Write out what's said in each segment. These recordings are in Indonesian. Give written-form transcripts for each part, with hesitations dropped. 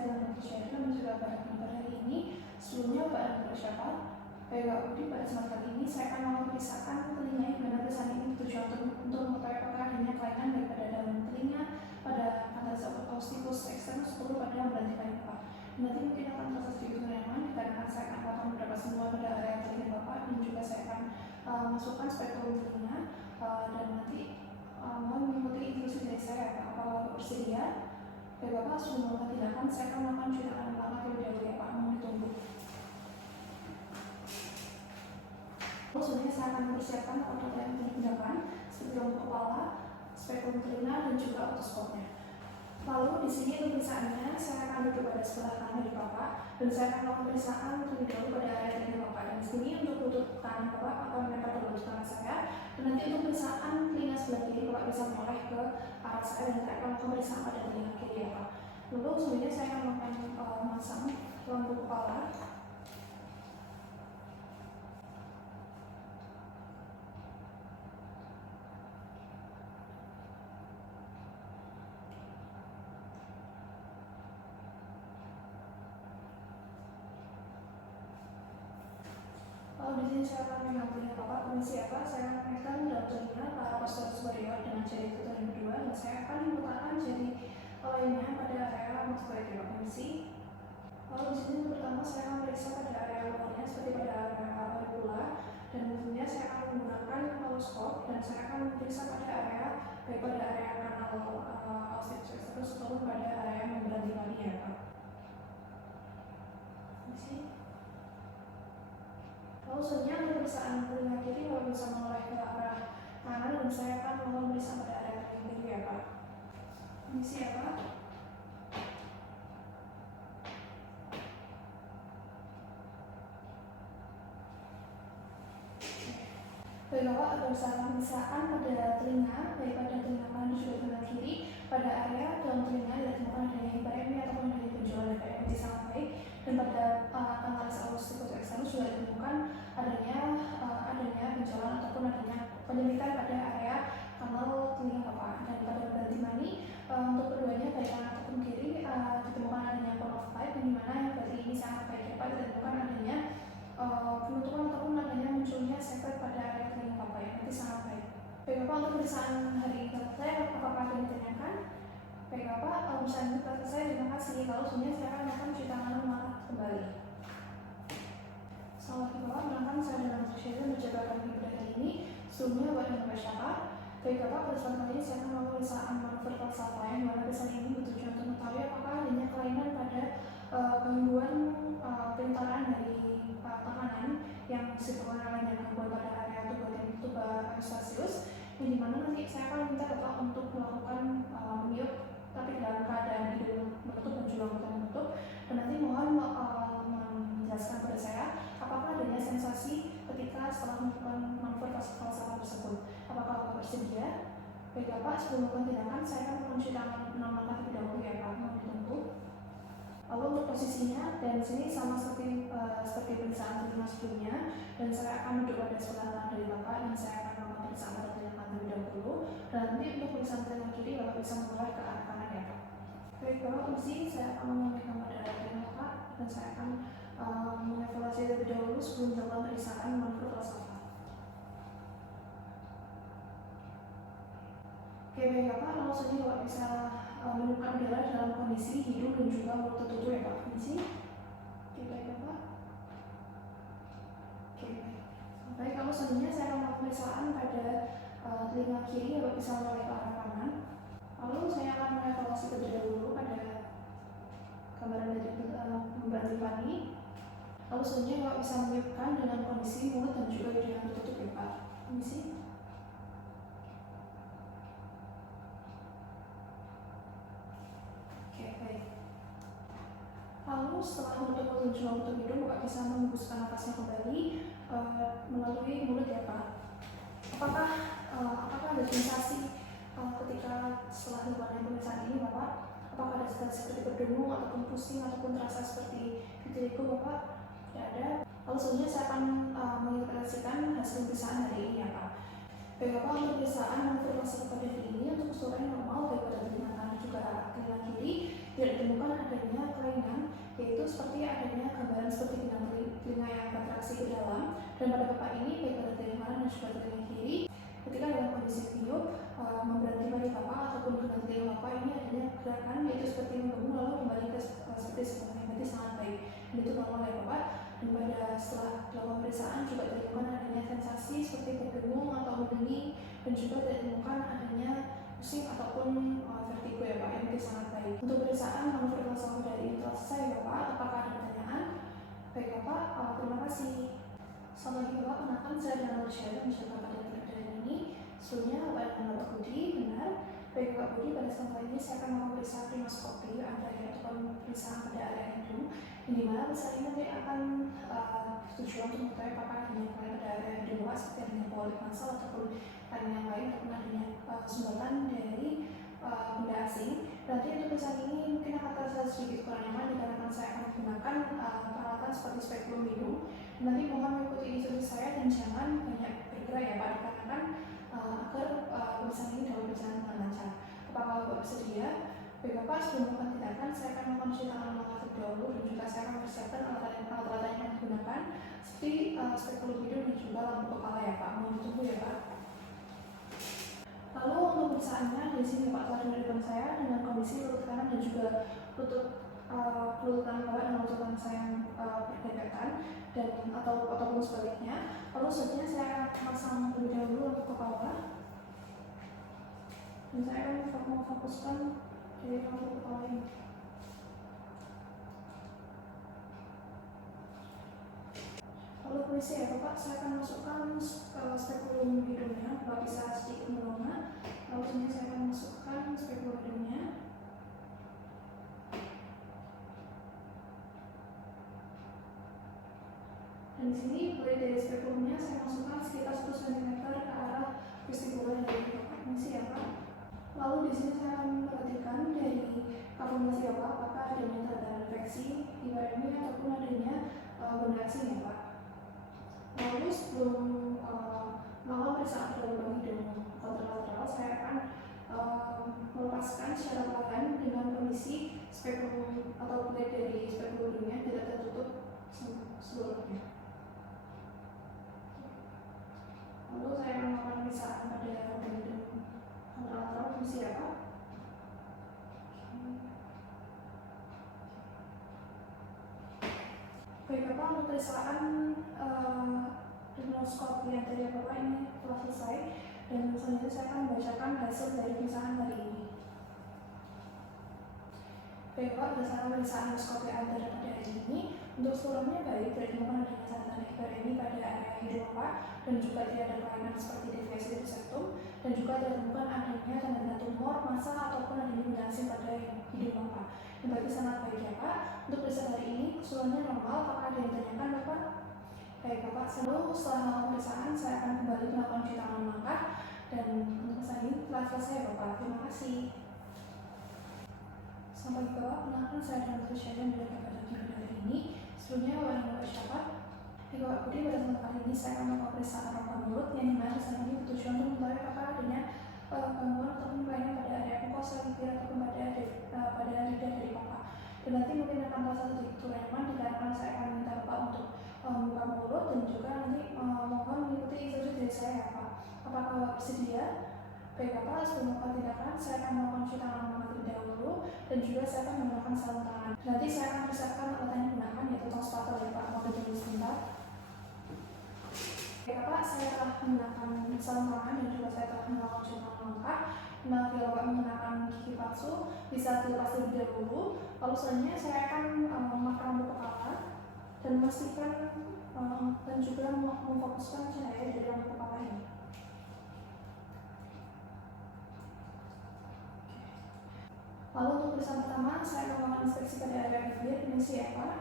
saya dengan Dr. Syahril mencoba pada hari ini. Sebelumnya Bapak dan siapa? Baik Pak Budi, pada kesempatan kali ini saya akan memeriksakan telinga yang mana pesan ini bertujuan untuk mengetahui apakah adanya kelainan baik pada dalam telinga, pada kanalisasi austikus eksternus, atau pada berhenti paling Bapak. Nanti mungkin akan terasa sedikit kekurangan dikarenakan saya akan potong beberapa semua pada area telinga Bapak, dan juga saya akan masukkan spektrum telinga, dan nanti mohon mengikuti instruksi dari saya. Apakah Bapak bersedia? Baik Bapak, sebelum melakukan tindakan, saya akan melakukan tindakan ulang terlebih dahulu ya Pak, mohon ditunggu. Selanjutnya saya akan mempersiapkan untuk yang tindakan seperti untuk kepala, spektrum telinga, dan juga otoskopnya. Lalu di sini untuk pemeriksaannya saya akan duduk pada sebelah kanan dari Bapak, dan saya akan melakukan pemeriksaan terlebih dahulu pada area telinga Bapak. Dan di sini untuk lutut kanan Bapak akan menempel ke lutut kanan saya, dan nanti untuk pemeriksaan telinga sebelah kiri Bapak bisa menoleh ke arah saya, dan saya akan melakukan pemeriksaan pada telinga kiri ya Pak. Lalu selanjutnya saya akan melakukan memasang lampu kepala. Lalu di sini saya akan memegang telinga Bapak, permisi ya Pak, saya akan memegang dalam telinga ke arah posterior superior dengan jari tutut yang kedua, dan saya akan meletakkan jari lainnya pada area motorik ya Pak, permisi. Lalu di sini untuk pertama saya akan periksa pada area luarnya seperti pada area auricula, dan kemudian saya akan menggunakan otoskop, dan saya akan memeriksa pada area baik pada area kanal austikus eksternus ataupun pada area membran timpani ya Pak. Permisi. Lalu selanjutnya untuk pemeriksaan telinga kiri Bapak bisa menoleh ke arah kanan, dan saya akan melakukan pemeriksaan pada area telinga kiri ya Pak. Permisi ya Pak. Baik Bapak, ada usaha pemeriksaan pada telinga, baik pada telinga kanan dan juga telinga kiri, pada area dalam telinga tidak ditemukan adanya hiperemia ataupun adanya benjolan dan PMJ sangat baik, dan pada kanalisasi austikus eksternus juga ditemukan adanya benjolan ataupun adanya penyempitan pada area kanal telinga Bapak. Dan pada membran timpani untuk keduanya baik kanan ataupun kiri ditemukan adanya cone of light, yang dimana yang berarti ini sangat baik ya Pak, ditemukan adanya penutupan ataupun adanya munculnya sepet pada area telinga Bapak ya, nanti sangat baik. Baik Bapak, untuk pemeriksaan hari ini saya apakah ada yang ditanyakan? Baik Bapak, pemeriksaan ini selesai, terima kasih. Lalu selanjutnya saya akan melakukan cuci tangan mengarah kembali. Selamat pagi Bapak, mengenalkan saya dengan Dr. Syahril menjaga kami pada hari ini. Sebelumnya Bapak dan Bapak siapa? Baik Bapak, pada kesempatan kali ini saya akan melakukan pemeriksaan manuver falsafah, yang mana pesan ini bertujuan untuk mengetahui apakah adanya kelainan pada gangguan perintaran dari tekanan yang disebabkan oleh gangguan pada area tuba Eustasius, yang dimana nanti saya akan minta Bapak untuk melakukan meniup tapi dalam keadaan hidung menutup dan juga mulut menutup, dan nanti mohon menjelaskan kepada saya apakah adanya sensasi ketika setelah melakukan manuver falsafah tersebut. Apakah Bapak bersedia? Baik Bapak, sebelum melakukan tindakan saya akan mencuci tangan 6 langkah terlebih dahulu ya Pak, mohon ditunggu. Lalu untuk posisinya, dan sini sama seperti pemeriksaan telinga sebelumnya, dan saya akan duduk pada sebelah kanan dari Bapak, dan saya akan melakukan pemeriksaan pada telinga kanan terlebih dahulu, dan nanti untuk pemeriksaan telinga kiri Bapak bisa menoleh ke arah kanan ya Pak. Baik Bapak, permisi, saya akan memegang pada telinga Bapak, dan saya akan mengevaluasi terlebih dahulu sebelum dilakukan pemeriksaan manuver falsafah. Oke baik Bapak, lalu saja Bapak bisa menemukan udara dalam kondisi hidung dan juga mulut tertutup ya Pak, permisi. Oke baik Bapak. Oke baik, lalu selanjutnya saya akan melakukan pemeriksaan pada telinga kiri, Bapak bisa menoleh ke arah kanan. Lalu saya akan mengevaluasi terlebih dahulu pada gambaran dari membran timpani. Lalu selanjutnya Bapak bisa meniupkan dengan kondisi mulut dan juga hidung yang tertutup ya Pak, permisi. Lalu setelah menutup mulut dan juga menutup hidung, Bapak bisa menghembuskan nafasnya kembali melalui mulut ya Pak. Apakah ada sensasi ketika setelah dilakukan pemeriksaan ini Bapak? Apakah ada sensasi seperti berdengung ataupun pusing ataupun terasa seperti vitiligo Bapak? Tidak ada. Lalu selanjutnya saya akan menginterpretasikan hasil pemeriksaan hari ini ya Pak. Baik Bapak, untuk pemeriksaan manuver falsafah pada hari ini untuk keseluruhan normal baik pada telinga kanan dan juga telinga kiri, tidak ditemukan adanya kelainan, yaitu seperti adanya gambaran seperti bintang telinga yang berinteraksi ke dalam. Dan pada Bapak ini, baik pada telinga kanan dan juga telinga kiri, ketika dalam kondisi video memberhenti pada Bapak ataupun dengan telinga Bapak ini adanya gerakan, yaitu seperti membangun lalu kembali ke seperti sebelumnya. Berarti sangat baik. Dan itu normal ya Bapak. Dan pada setelah dalam pemeriksaan juga ditemukan adanya sensasi seperti berdengung atau mendenging, dan juga ditemukan adanya pusing ataupun vertigo ya Pak, yang itu sangat baik. Untuk pemeriksaan manuver filsafat dari ini telah selesai ya Bapak. Apakah ada pertanyaan? Baik Bapak, terima kasih. Selamat pagi Bapak, kenalkan saya dengan Syahid dan mencoba pada pembelajaran ini. Sebelumnya Bapak dan Bapak Budi, benar. Baik Bapak Budi, pada kesempatan ini saya akan memeriksa rhinoskopi ataupun pemeriksaan pada area hidung, yang dimana pemeriksaan ini nanti akan tujuan untuk mengetahui apakah adanya kelainan pada area hidung Bapak seperti adanya polip nasal ataupun kelainan yang lain, ataupun adanya sumbatan dari benda asing. Nanti untuk pemeriksaan ini mungkin akan terasa sedikit kurang nyaman dikarenakan saya akan menggunakan peralatan seperti spekulum hidung. Nanti mohon mengikuti instruksi saya dan jangan banyak bergerak ya Pak, dikarenakan agar pemeriksaan ini dapat berjalan dengan lancar. Apakah Bapak bersedia? Baik Bapak, sebelum melakukan tindakan, saya akan melakukan cuci tangan terlebih dahulu, dan juga saya akan mempersiapkan alat-alat yang akan digunakan seperti spekulum hidung dan juga lampu kepala ya Pak. Mohon ditunggu ya Pak. Lalu untuk pemeriksaannya, di sini Bapak telah dengar depan saya dengan kondisi lutut kanan dan juga lutut kanan Bapak dengan lutut kanan saya yang berdekatan dan ataupun sebaliknya. Lalu selanjutnya saya akan pasang terlebih dahulu lampu kepala, dan saya akan memfokuskan dari lampu kepala ini. Lalu permisi ya Bapak, saya akan masukkan spekulum hidungnya. Bapak bisa sedikit merona. Lalu ini saya akan masukkan spekulum hidungnya. Dan di sini mulai dari spekulumnya saya masukkan sekitar 1 cm ke arah vestibular dari Bapak. Permisi ya Pak. Lalu di sini saya akan memperhatikan dari kalkulasi Bapak apakah adanya tanda infeksi di area ini ataupun adanya benda asing ya Pak. Lalu sebelum melakukan pemeriksaan pada lubang hidung kontralateral, saya akan melepaskan secara perlahan dengan kondisi spekulum atau kulit dari spekulum hidungnya tidak tertutup seluruhnya. Lalu saya akan melakukan pemeriksaan pada lubang hidung kontralateral. Fungsi ya Pak. Baik Bapak, untuk pemeriksaan rhinoskopi yang tadi Bapak ini telah selesai, dan selanjutnya saya akan membacakan hasil dari pemeriksaan hari ini. Baik Bapak, berdasarkan pemeriksaan rhinoskopi antar pada hari ini, untuk seluruhnya baik, tidak ditemukan adanya tanda ibar ini pada area hidung Bapak, dan juga tidak ada kelainan seperti deviasi dari septum, dan juga tidak ditemukan adanya tanda tumor, massa ataupun adanya benda asing pada hidung Bapak. Yang berarti sangat baik ya Pak. Untuk pemeriksaan hari ini keseluruhannya normal. Apakah ada yang ditanyakan Bapak? Baik Bapak, setelah melakukan pemeriksaan saya akan kembali melakukan cuci tangan langkah, dan untuk pemeriksaan ini telah selesai Bapak. Terima kasih. Sampai Bapak, kenalkan saya dengan Syahid dari pada hari ini. Sebelumnya Bapak dan Bapak siapa? Bapak Budi, pada kesempatan ini saya akan melakukan pemeriksaan rongga mulut, yang dimana pemeriksaan ini bertujuan untuk mengetahui apakah adanya gangguan ataupun kelainan pada area mukosa bibir ataupun pada lidah dari Bapak. Dan nanti mungkin akan terasa sedikit kurang nyaman dikarenakan saya akan minta Bapak untuk membuka mulut, dan juga nanti mohon mengikuti instruksi dari saya ya Pak. Apakah Bapak bersedia? Baik Bapak, sebelum melakukan tindakan saya akan melakukan cuci tangan terlebih dahulu, dan juga saya akan menggunakan sarung tangan. Nanti saya akan persiapkan alat yang digunakan, yaitu tong spatula ya Pak. Mohon ditunggu sebentar. Baik Bapak, saya telah menggunakan sarung tangan dan juga saya telah melakukan cuci tangan lengkap. Nah, bila Bapak menggunakan gigi palsu, bisa dilepas terlebih dahulu. Lalu selanjutnya saya akan memakai lampu kepala dan memastikan dan juga memfokuskan cahaya dari lampu kepala ini. Lalu untuk pemeriksaan pertama, saya akan melakukan inspeksi pada area bibir, permisi ya Pak.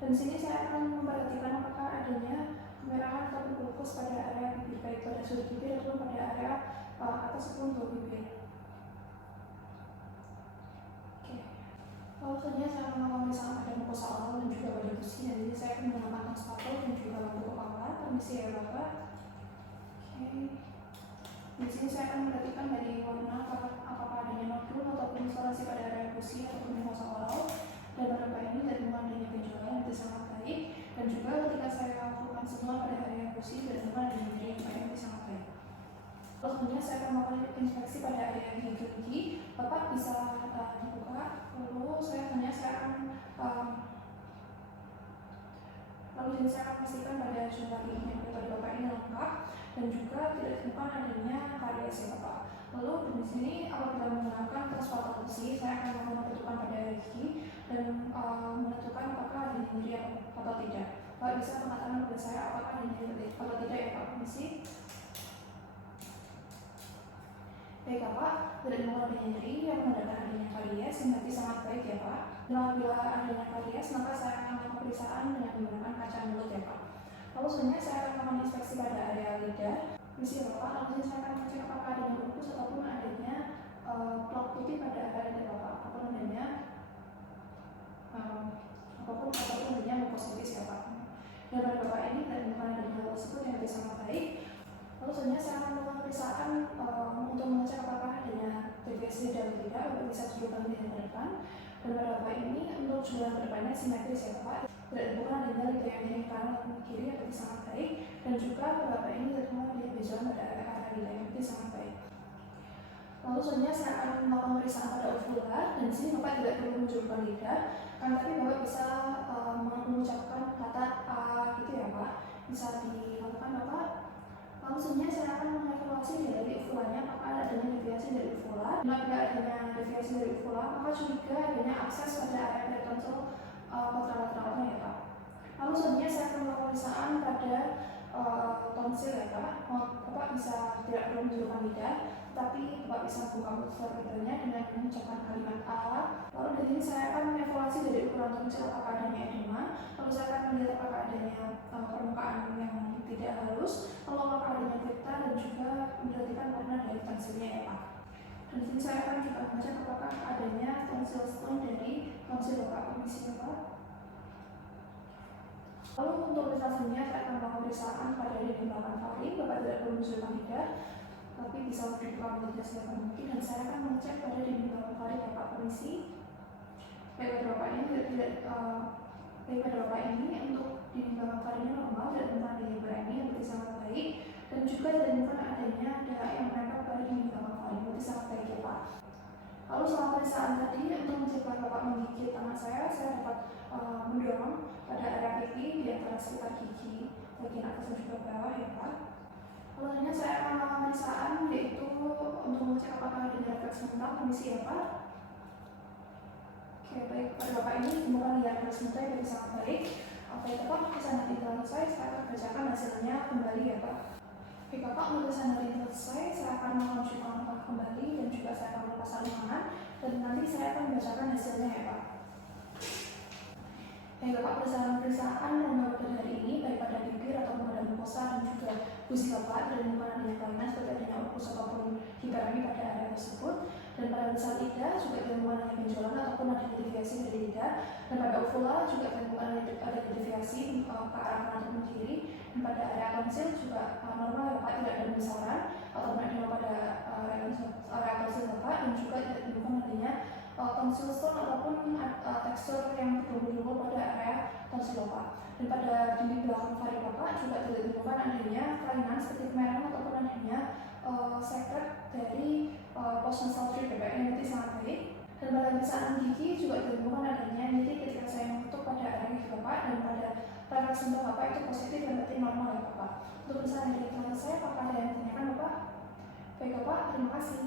Dan di sini saya akan memperhatikan apakah adanya kemerahan ataupun kukus pada area bibir, baik pada sudut bibir ataupun pada area atas ataupun bawah bibir. Oke. Lalu selanjutnya saya akan melakukan pemeriksaan pada mukosa oral dan juga pada gusi. Dan ini saya akan menggunakan spatula dan juga lampu kepala, permisi ya Bapak. Oke. Di sini saya akan memperhatikan dari warna apakah adanya nodul ataupun isolasi pada area gusi ataupun bisa dibuka. Lalu selanjutnya saya akan pastikan pada jurnal ini pribadi Bapak ini lengkap dan juga tidak ditemukan adanya karies ya Bapak. Lalu di sini apabila menggunakan tes patologi, saya akan menentukan pada Ricky dan menentukan apakah ada nyeri atau tidak. Bapak bisa mengatakan kepada saya apakah ada nyeri atau tidak ya Pak Komisi. Baik Bapak, tidak ditemukan adanya nyeri yang menandakan adanya karies yang berarti sangat baik ya Pak. Dan apabila adanya karies, maka saya akan melakukan pemeriksaan dengan menggunakan kaca mulut ya Pak. Lalu selanjutnya saya akan melakukan inspeksi pada area lidah. Misi Bapak, lalu saya akan mengecek apakah adanya ulkus ataupun adanya plak putih pada area lidah Bapak, ataupun adanya mukosidis ya Pak. Dan pada Bapak ini tidak ditemukan adanya hal tersebut yang lebih sangat baik. Lalu selanjutnya saya akan melakukan pemeriksaan untuk mengecek apakah adanya deviasi lidah atau tidak. Bapak bisa tunjukkan lidah ke depan. Dan pada Bapak ini untuk jumlah ke depannya simetris ya Bapak. Tidak ditemukan adanya lidah yang miring kanan ataupun kiri yang lebih sangat baik. Dan juga pada Bapak ini tidak ditemukan adanya benjolan pada area lidah yang lebih sangat baik. Lalu selanjutnya saya akan melakukan pemeriksaan pada uvula. Dan di sini Bapak tidak perlu menunjukkan lidah, tapi Bapak bisa mengucapkan kata A gitu ya Pak. Bisa dilakukan Bapak. Lalu selanjutnya saya akan mengevaluasi dari uvulanya apakah adanya deviasi dari uvula. Bila adanya deviasi dari uvula, maka juga adanya akses pada area peritonsil kontralateralnya ya Pak. Lalu selanjutnya saya akan melakukan pemeriksaan pada tonsil ya Pak. Bapak bisa tidak perlu menunjukkan lidah, tapi Bapak bisa membuka mulut vertebralnya dengan mengucapkan kalimat A. Lalu dari sini saya akan mengevaluasi dari ukuran tonsil apakah adanya edema. Lalu saya akan melihat apakah adanya permukaan yang tidak halus. Lalu apakah adanya kripta dan juga memperhatikan warna dari tonsilnya ya Pak. Dan di sini saya akan juga mengecek apakah adanya tonsil stone dari tonsil Bapak. Komisi Bapak. Lalu untuk selanjutnya saya akan melakukan pemeriksaan pada dinding belakang faring. Bapak tidak perlu menunjukkan lidah, tapi bisa dibuka mulutnya sedapat mungkin. Dan saya akan mengecek pada dinding belakang faring ya Pak. Komisi. Baik pada Bapak ini untuk dinding belakang faringnya normal, tidak ditemukan adanya berani yang berarti sangat baik, dan juga tidak ditemukan adanya darah yang menempel pada dinding belakang faring, berarti sangat baik ya Pak. Lalu selama pemeriksaan tadi untuk mencegah Bapak menggigit tangan saya dapat mendorong pada area pipi di antara sekitar gigi bagian atas dan juga bawah ya Pak. Lalu saya akan melakukan pemeriksaan yaitu untuk mengecek apakah adanya refleks mental. Komisi ya Pak. Oke baik, pada Bapak ini ditemukan lihat refleks mental yang sangat baik. Oke Bapak, pemeriksaan nanti selesai, saya akan bacakan hasilnya kembali ya Pak. Oke Bapak, pemeriksaan nanti selesai, saya akan melakukan uji kembali dan juga saya akan melepas tangan dan nanti saya akan membacakan hasilnya ya Pak. Baik Bapak, pemeriksaan ronde pada hari ini baik pada bibir ataupun pada mukosa dan juga gusi Bapak dan ditemukan adanya kelainan seperti adanya ulkus ataupun hiperemi pada area tersebut. Dan pada pemeriksaan lidah juga ditemukan adanya benjolan ataupun adanya deviasi dari lidah. Dan pada uvula juga ditemukan adanya deviasi ke arah kanan ataupun kiri. Dan pada area tonsil juga normal ya Pak, tidak ada pembesaran ataupun adanya pada area tonsil Bapak, dan juga tidak ditemukan adanya tonsil stone ataupun tekstur yang bergelombol pada area tonsil Bapak. Dan pada dinding belakang faring Bapak juga tidak ditemukan adanya kelainan seperti kemerahan ataupun adanya sekret dari post-nasal tube Bapak yang berarti sangat baik. Dan pada pemeriksaan gigi juga ditemukan adanya nyeri ketika saya mengetuk pada area gigi Bapak, dan pada refleks mental Bapak itu positif dan berarti normal ya Bapak. Untuk pemeriksaan dari saya, apakah ada yang ditanyakan Bapak? Baik Bapak, terima kasih.